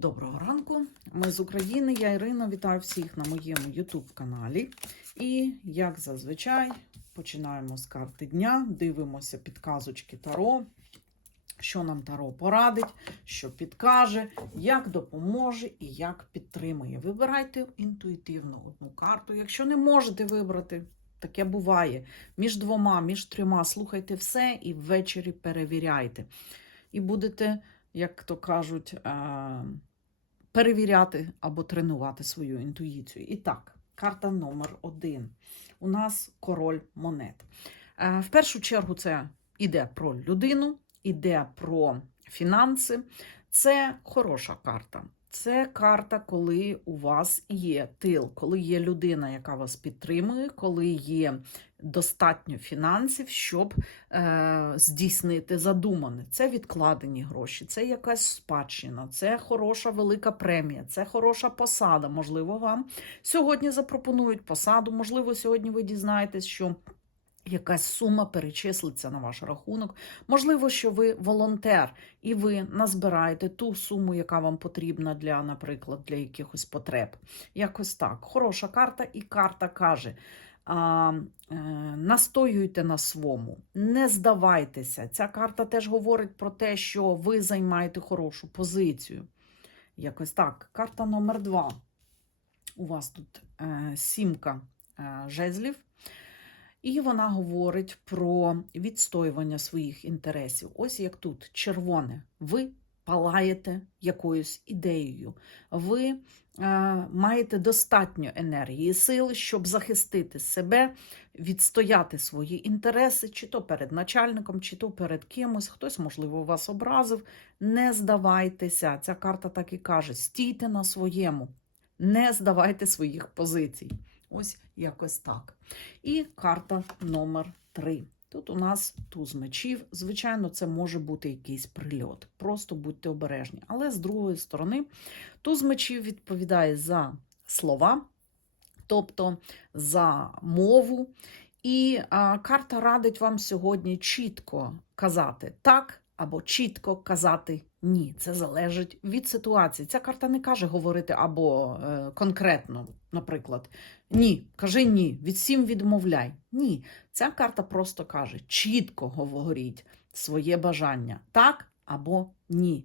Доброго ранку. Ми з України. Я Ірина. Вітаю всіх на моєму YouTube каналі. І, як зазвичай, починаємо з карти дня, дивимося підказочки Таро. Що нам Таро порадить, що підкаже, як допоможе і як підтримує. Вибирайте інтуїтивно одну карту. Якщо не можете вибрати, таке буває. Між двома, між трьома слухайте все і ввечері перевіряйте. І будете, як то кажуть, е, перевіряти або тренувати свою інтуїцію. І так, карта номер один. У нас король монет. Е, В першу чергу це іде про людину, іде про фінанси. Це хороша карта. Це карта, коли у вас є тил, коли є людина, яка вас підтримує, коли є достатньо фінансів, щоб е, здійснити задумане. Це відкладені гроші, це якась спадщина, це хороша велика премія, це хороша посада. Можливо, вам сьогодні запропонують посаду, можливо, сьогодні ви дізнаєтесь, що. Якась сума перечислиться на ваш рахунок. Можливо, що ви волонтер, і ви назбираєте ту суму, яка вам потрібна для, наприклад, для якихось потреб. Якось так. Хороша карта, і карта каже: а, е, настоюйте на свому, не здавайтеся. Ця карта теж говорить про те, що ви займаєте хорошу позицію. Якось так. Карта номер два. У вас тут е, сімка е, жезлів. І вона говорить про відстоювання своїх інтересів. Ось як тут червоне. Ви палаєте якоюсь ідеєю. Ви е, маєте достатньо енергії, сил, щоб захистити себе, відстояти свої інтереси, чи то перед начальником, чи то перед кимось. Хтось, можливо, вас образив. Не здавайтеся. Ця карта так і каже: стійте на своєму, не здавайте своїх позицій. Ось якось так. І карта номер 3. Тут у нас туз мечів. Звичайно, це може бути якийсь прильот. Просто будьте обережні. Але з другої сторони, туз мечів відповідає за слова, тобто за мову. І а, карта радить вам сьогодні чітко казати так або чітко казати ні. Це залежить від ситуації. Ця карта не каже говорити або е, конкретно, наприклад, ні, кажи ні, від всім відмовляй. Ні. Ця карта просто каже: чітко говоріть своє бажання так або ні.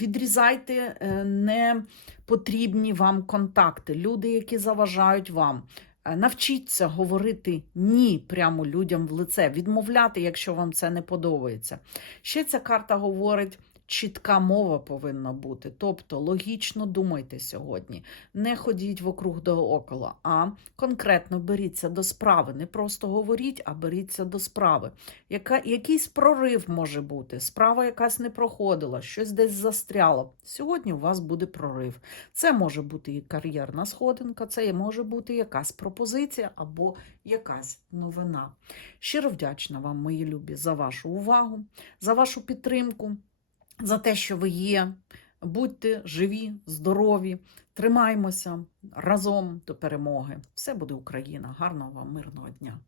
Відрізайте е, непотрібні вам контакти, люди, які заважають вам. Е, Навчіться говорити ні прямо людям в лице, відмовляти, якщо вам це не подобається. Ще ця карта говорить. Чітка мова повинна бути, тобто логічно думайте сьогодні. Не ходіть вокруг да около, а конкретно беріться до справи. Не просто говоріть, а беріться до справи. Яка, якийсь прорив може бути, справа якась не проходила, щось десь застряло. Сьогодні у вас буде прорив. Це може бути і кар'єрна сходинка, це може бути якась пропозиція або якась новина. Щиро вдячна вам, мої любі, за вашу увагу, за вашу підтримку за те, що ви є. Будьте живі, здорові, тримаймося разом до перемоги. Все буде Україна. Гарного вам мирного дня!